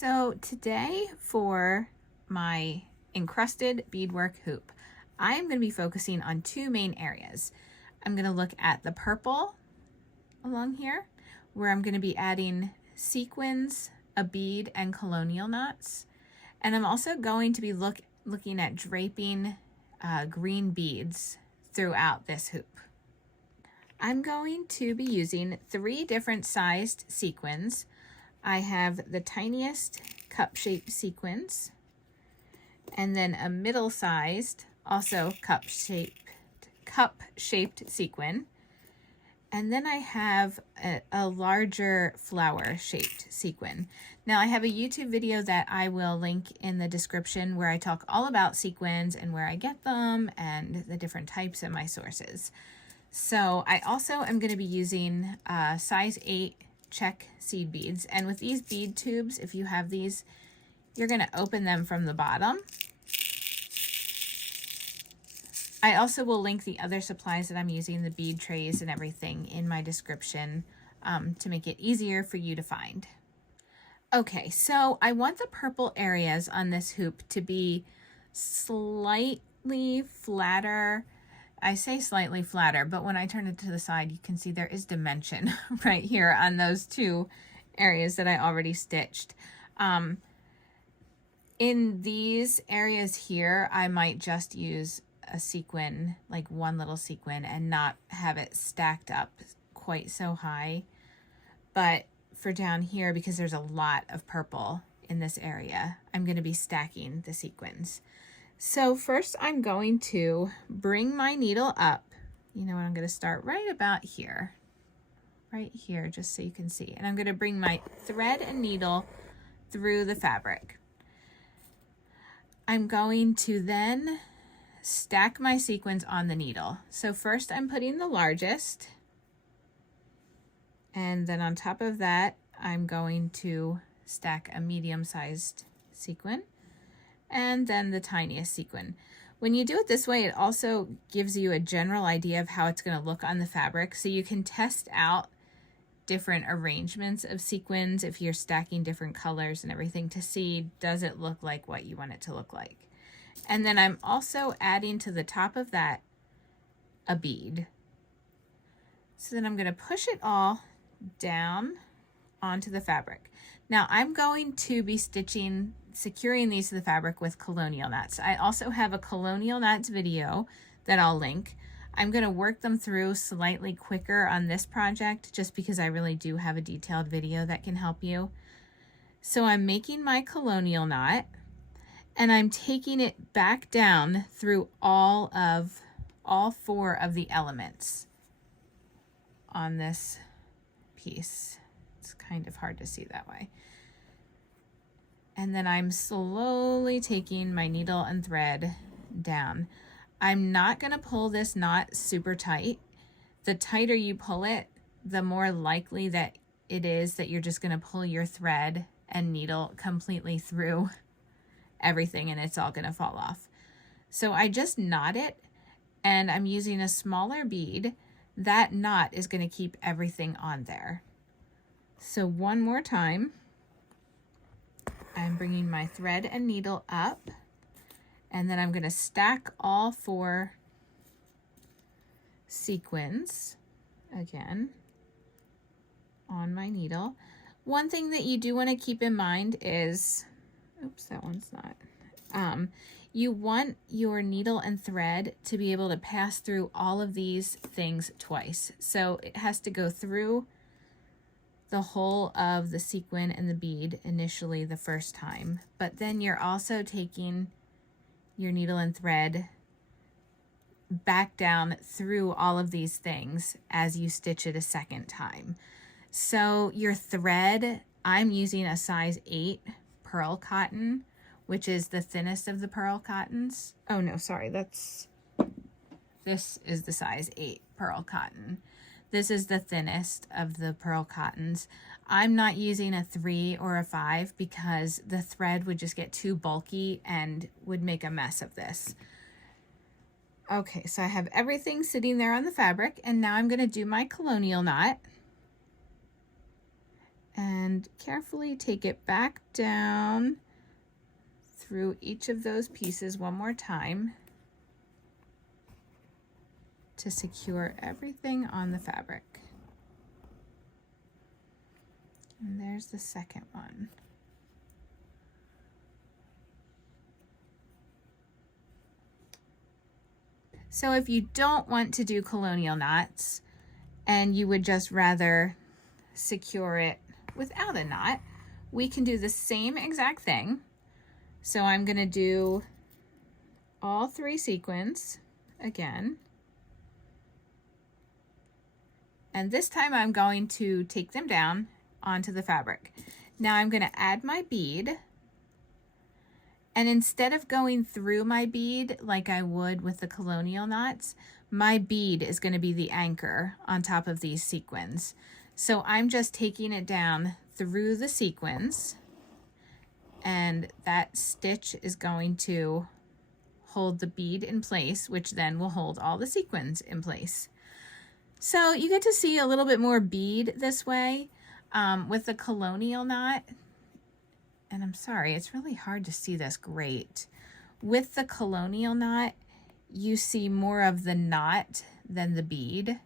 So today for my encrusted beadwork hoop, I'm going to be focusing on two main areas. I'm going to look at the purple along here, where I'm going to be adding sequins, a bead, and colonial knots. And I'm also going to be looking at draping green beads throughout this hoop. I'm going to be using 3 different sized sequins. I have the tiniest cup-shaped sequins, and then a middle-sized, also cup-shaped sequin, and then I have a larger flower-shaped sequin. Now I have a YouTube video that I will link in the description where I talk all about sequins and where I get them and the different types and my sources. So I also am going to be using size 8 check seed beads, and with these bead tubes, if you have these, you're going to open them from the bottom. I also will link the other supplies that I'm using, the bead trays and everything, in my description to make it easier for you to find. Okay, so I want the purple areas on this hoop to be slightly flatter. I say slightly flatter, but when I turn it to the side, you can see there is dimension right here on those 2 areas that I already stitched. In these areas here, I might just use a sequin, like one little sequin, and not have it stacked up quite so high. But for down here, because there's a lot of purple in this area, I'm going to be stacking the sequins. So first I'm going to bring my needle up. You know what, I'm going to start right about here. Right here, just so you can see. And I'm going to bring my thread and needle through the fabric. I'm going to then stack my sequins on the needle. So first I'm putting the largest, and then on top of that I'm going to stack a medium-sized sequin, and then the tiniest sequin. When you do it this way, it also gives you a general idea of how it's going to look on the fabric, so you can test out different arrangements of sequins if you're stacking different colors and everything to see, does it look like what you want it to look like. And then I'm also adding to the top of that a bead. So then I'm going to push it all down onto the fabric. Now I'm going to be securing these to the fabric with Colonial knots. I also have a Colonial knots video that I'll link. I'm going to work them through slightly quicker on this project just because I really do have a detailed video that can help you. So I'm making my Colonial knot, and I'm taking it back down through all 4 of the elements on this piece. It's kind of hard to see that way. And then I'm slowly taking my needle and thread down. I'm not going to pull this knot super tight. The tighter you pull it, the more likely that it is that you're just going to pull your thread and needle completely through everything and it's all going to fall off. So I just knot it, and I'm using a smaller bead. That knot is going to keep everything on there. So one more time, I'm bringing my thread and needle up, and then I'm going to stack all 4 sequins again on my needle. One thing that you do want to keep in mind is, oops, that one's not. You want your needle and thread to be able to pass through all of these things twice. So it has to go through the whole of the sequin and the bead initially the first time, but then you're also taking your needle and thread back down through all of these things as you stitch it a second time. So your thread, I'm using a size 8 pearl cotton, which is the thinnest of the pearl cottons. Oh no, sorry, this is the size 8 pearl cotton. This is the thinnest of the pearl cottons. I'm not using a 3 or a 5 because the thread would just get too bulky and would make a mess of this. Okay, so I have everything sitting there on the fabric, and now I'm going to do my Colonial knot. and carefully take it back down through each of those pieces one more time to secure everything on the fabric. And there's the second one. So if you don't want to do colonial knots and you would just rather secure it without a knot, we can do the same exact thing. So I'm going to do all 3 sequins again. And this time I'm going to take them down onto the fabric. Now I'm going to add my bead. And instead of going through my bead like I would with the colonial knots, my bead is going to be the anchor on top of these sequins. So I'm just taking it down through the sequins, and that stitch is going to hold the bead in place, which then will hold all the sequins in place. So you get to see a little bit more bead this way with the colonial knot. And I'm sorry, it's really hard to see this great. With the colonial knot, you see more of the knot than the bead.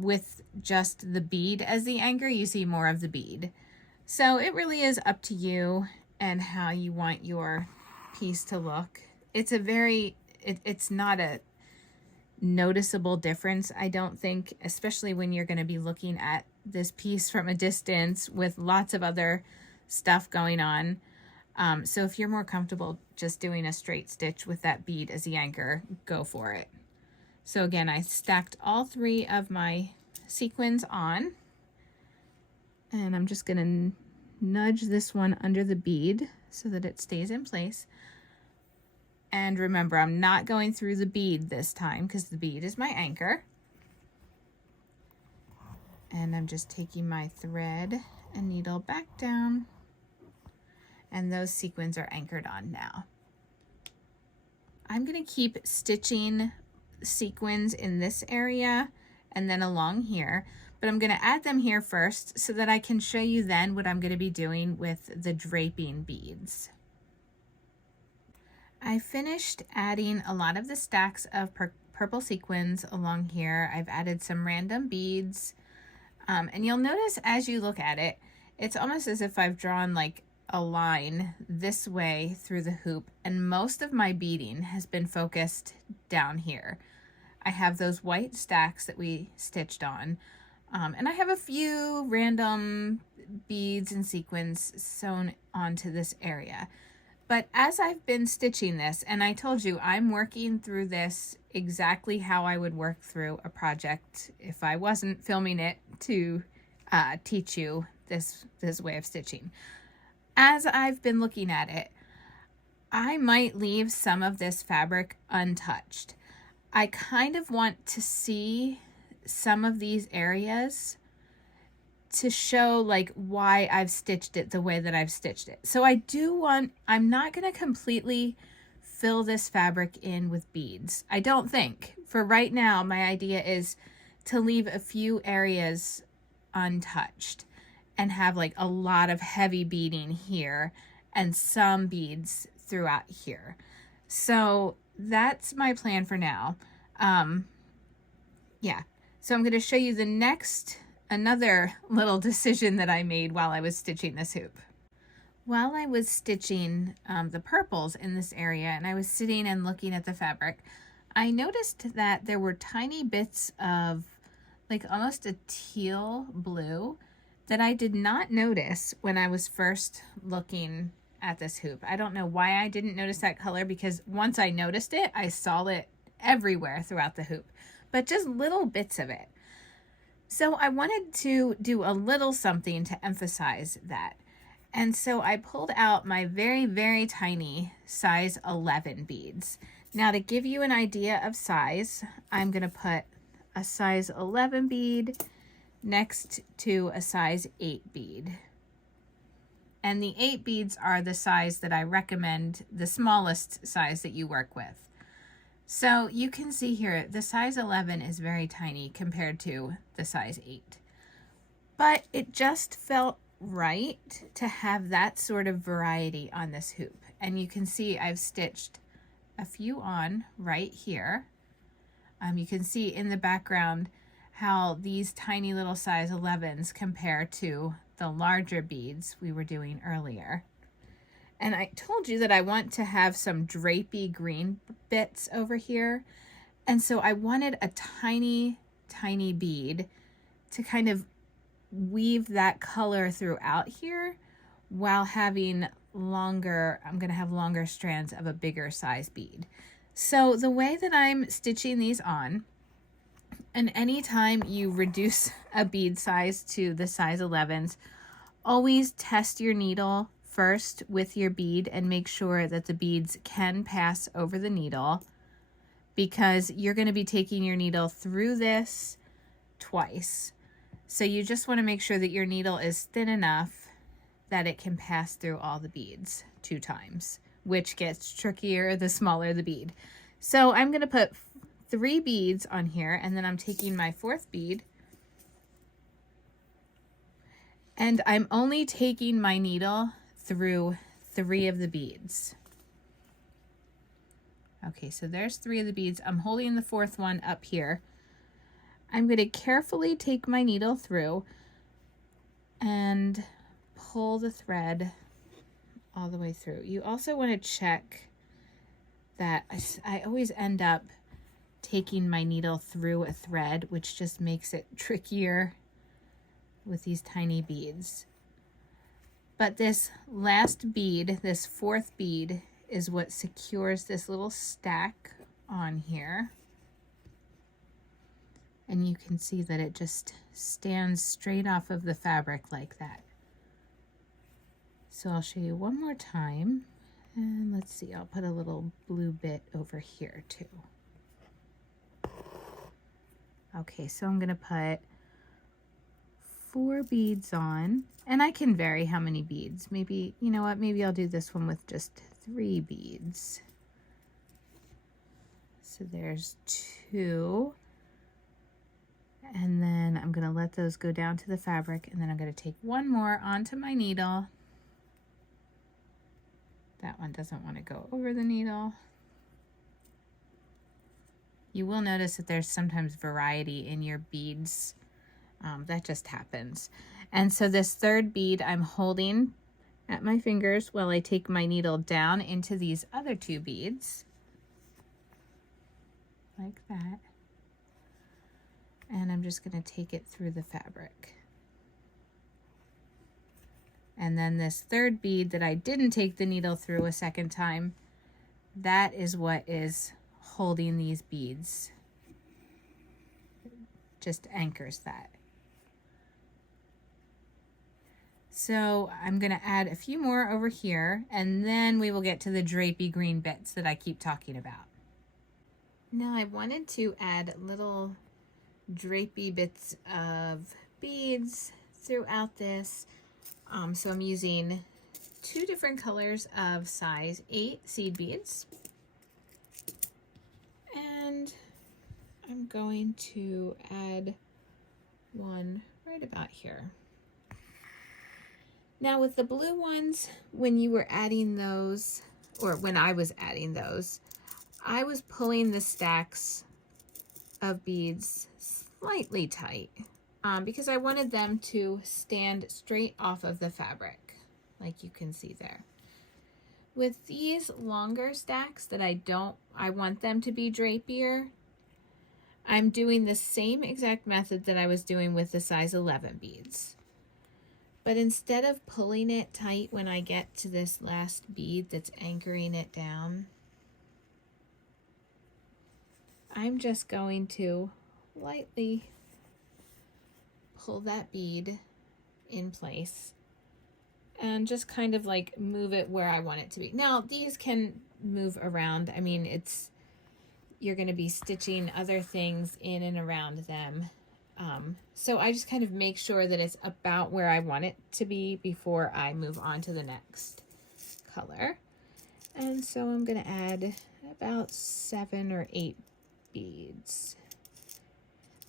With just the bead as the anchor, you see more of the bead. So it really is up to you and how you want your piece to look. It's it's not a noticeable difference, I don't think, especially when you're going to be looking at this piece from a distance with lots of other stuff going on. So if you're more comfortable just doing a straight stitch with that bead as the anchor, go for it. So again, I stacked all 3 of my sequins on, and I'm just going to nudge this one under the bead so that it stays in place. And remember, I'm not going through the bead this time because the bead is my anchor. And I'm just taking my thread and needle back down, and those sequins are anchored on now. I'm going to keep stitching sequins in this area and then along here, but I'm going to add them here first so that I can show you then what I'm going to be doing with the draping beads. I finished adding a lot of the stacks of purple sequins along here. I've added some random beads, and you'll notice as you look at it, it's almost as if I've drawn like a line this way through the hoop, and most of my beading has been focused down here. I have those white stacks that we stitched on, and I have a few random beads and sequins sewn onto this area. But as I've been stitching this, and I told you I'm working through this exactly how I would work through a project if I wasn't filming it to teach you this way of stitching. As I've been looking at it, I might leave some of this fabric untouched. I kind of want to see some of these areas to show like why I've stitched it the way that I've stitched it. So I'm not going to completely fill this fabric in with beads. I don't think. For right now, my idea is to leave a few areas untouched and have like a lot of heavy beading here and some beads throughout here. So that's my plan for now. Yeah, so I'm going to show you another little decision that I made while I was stitching this hoop. While I was stitching the purples in this area and I was sitting and looking at the fabric, I noticed that there were tiny bits of like almost a teal blue that I did not notice when I was first looking at this hoop. I don't know why I didn't notice that color, because once I noticed it, I saw it everywhere throughout the hoop, but just little bits of it. So I wanted to do a little something to emphasize that. And so I pulled out my very, very tiny size 11 beads. Now to give you an idea of size, I'm going to put a size 11 bead next to a size 8 bead. And the 8 beads are the size that I recommend, the smallest size that you work with. So you can see here, the size 11 is very tiny compared to the size 8. but it just felt right to have that sort of variety on this hoop. And you can see I've stitched a few on right here. You can see in the background how these tiny little size 11s compare to the larger beads we were doing earlier. And I told you that I want to have some drapey green bits over here. And so I wanted a tiny, tiny bead to kind of weave that color throughout here while having longer, I'm going to have longer strands of a bigger size bead. So the way that I'm stitching these on, and anytime you reduce a bead size to the size 11s, always test your needle first with your bead and make sure that the beads can pass over the needle, because you're going to be taking your needle through this twice. So you just want to make sure that your needle is thin enough that it can pass through all the beads 2 times, which gets trickier the smaller the bead. So I'm going to put 3 beads on here, and then I'm taking my 4th bead, and I'm only taking my needle through 3 of the beads. Okay, so there's 3 of the beads. I'm holding the 4th one up here. I'm going to carefully take my needle through and pull the thread all the way through. You also want to check that I always end up taking my needle through a thread, which just makes it trickier with these tiny beads. But this last bead, this 4th bead, is what secures this little stack on here. And you can see that it just stands straight off of the fabric like that. So I'll show you one more time. And let's see, I'll put a little blue bit over here too. Okay, so I'm gonna put 4 beads on, and I can vary how many beads. Maybe, you know what, maybe I'll do this one with just 3 beads. So there's 2. And then I'm gonna let those go down to the fabric, and then I'm gonna take one more onto my needle. That one doesn't want to go over the needle. You will notice that there's sometimes variety in your beads. That just happens. And so this 3rd bead I'm holding at my fingers while I take my needle down into these other 2 beads. Like that. And I'm just going to take it through the fabric. And then this 3rd bead that I didn't take the needle through a second time, that is what is holding these beads. Just anchors that. So I'm going to add a few more over here, and then we will get to the drapey green bits that I keep talking about. Now I wanted to add little drapey bits of beads throughout this. So I'm using 2 different colors of size 8 seed beads. And I'm going to add one right about here. Now with the blue ones, when you were adding those, or when I was adding those, I was pulling the stacks of beads slightly tight because I wanted them to stand straight off of the fabric, like you can see there. With these longer stacks that I want them to be drapier, I'm doing the same exact method that I was doing with the size 11 beads. But instead of pulling it tight when I get to this last bead that's anchoring it down, I'm just going to lightly pull that bead in place and just kind of like move it where I want it to be. Now these can move around. I mean, you're going to be stitching other things in and around them. So I just kind of make sure that it's about where I want it to be before I move on to the next color. And so I'm going to add about 7 or 8 beads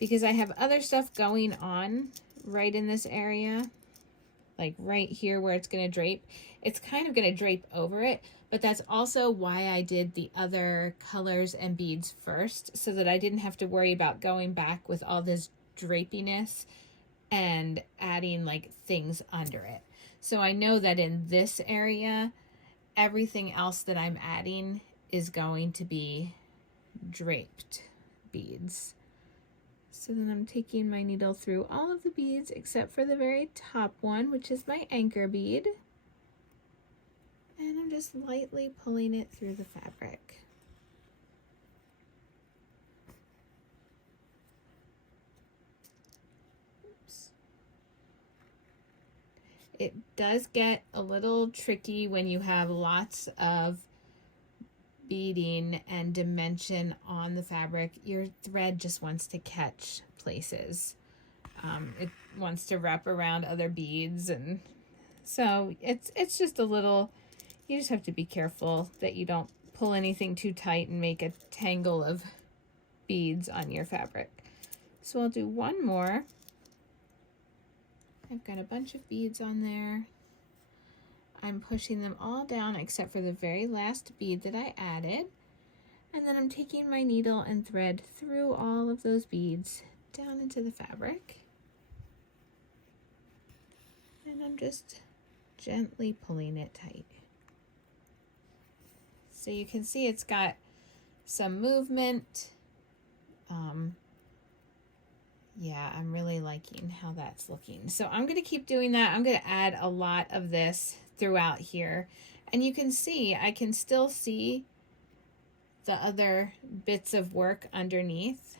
because I have other stuff going on right in this area, like right here where it's going to drape, it's kind of going to drape over it, but that's also why I did the other colors and beads first, so that I didn't have to worry about going back with all this drapiness and adding like things under it. So I know that in this area, everything else that I'm adding is going to be draped beads. So then I'm taking my needle through all of the beads except for the very top one, which is my anchor bead. And I'm just lightly pulling it through the fabric. Oops. It does get a little tricky when you have lots of beading and dimension on the fabric. Your thread just wants to catch places. It wants to wrap around other beads, and so it's just a little, you just have to be careful that you don't pull anything too tight and make a tangle of beads on your fabric. So I'll do one more. I've got a bunch of beads on there. I'm pushing them all down except for the very last bead that I added. And then I'm taking my needle and thread through all of those beads down into the fabric. And I'm just gently pulling it tight. So you can see it's got some movement. Yeah, I'm really liking how that's looking. So I'm going to keep doing that. I'm going to add a lot of this throughout here. And you can see, I can still see the other bits of work underneath.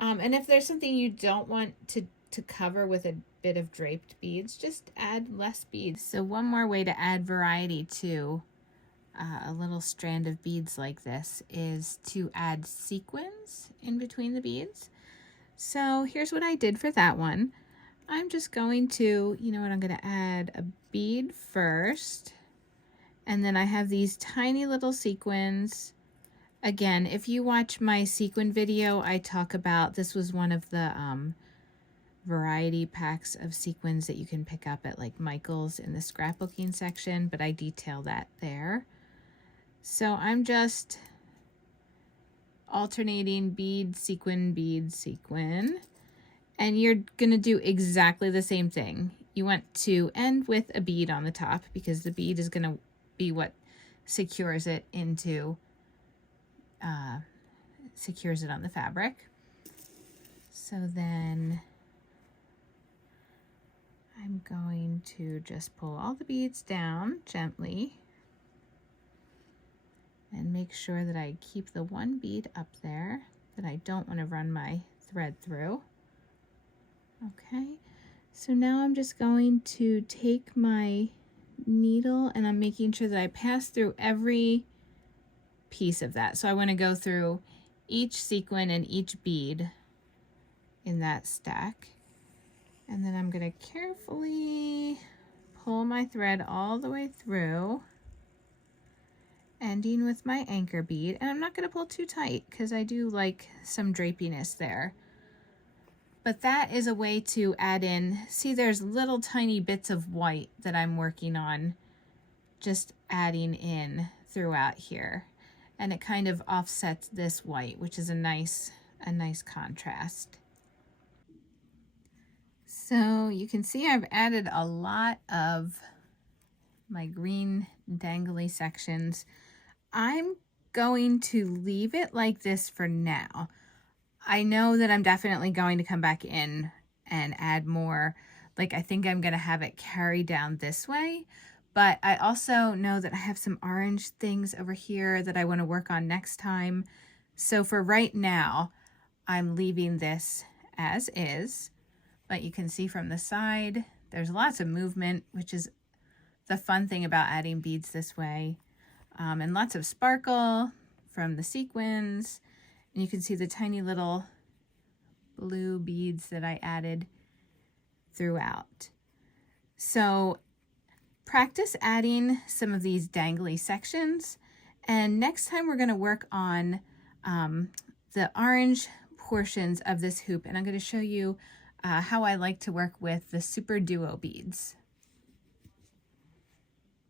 And if there's something you don't want to cover with a bit of draped beads, just add less beads. So one more way to add variety to a little strand of beads like this is to add sequins in between the beads. So here's what I did for that one. I'm just going to, you know what, I'm going to add a bead first, and then I have these tiny little sequins. Again, if you watch my sequin video, I talk about, this was one of the variety packs of sequins that you can pick up at like Michael's in the scrapbooking section, but I detail that there. So I'm just alternating bead, sequin, and you're gonna do exactly the same thing. You want to end with a bead on the top because the bead is gonna be what secures it into, secures it on the fabric. So then I'm going to just pull all the beads down gently and make sure that I keep the one bead up there that I don't want to run my thread through. Okay, so now I'm just going to take my needle and I'm making sure that I pass through every piece of that. So I want to go through each sequin and each bead in that stack. And then I'm going to carefully pull my thread all the way through, ending with my anchor bead. And I'm not going to pull too tight because I do like some drapiness there. But that is a way to add in, see there's little tiny bits of white that I'm working on, just adding in throughout here. And it kind of offsets this white, which is a nice contrast. So you can see I've added a lot of my green dangly sections. I'm going to leave it like this for now. I know that I'm definitely going to come back in and add more. Like I think I'm going to have it carry down this way, but I also know that I have some orange things over here that I want to work on next time. So for right now, I'm leaving this as is, but you can see from the side, there's lots of movement, which is the fun thing about adding beads this way. And lots of sparkle from the sequins. And you can see the tiny little blue beads that I added throughout. So practice adding some of these dangly sections. And next time we're going to work on the orange portions of this hoop. And I'm going to show you how I like to work with the Super Duo beads.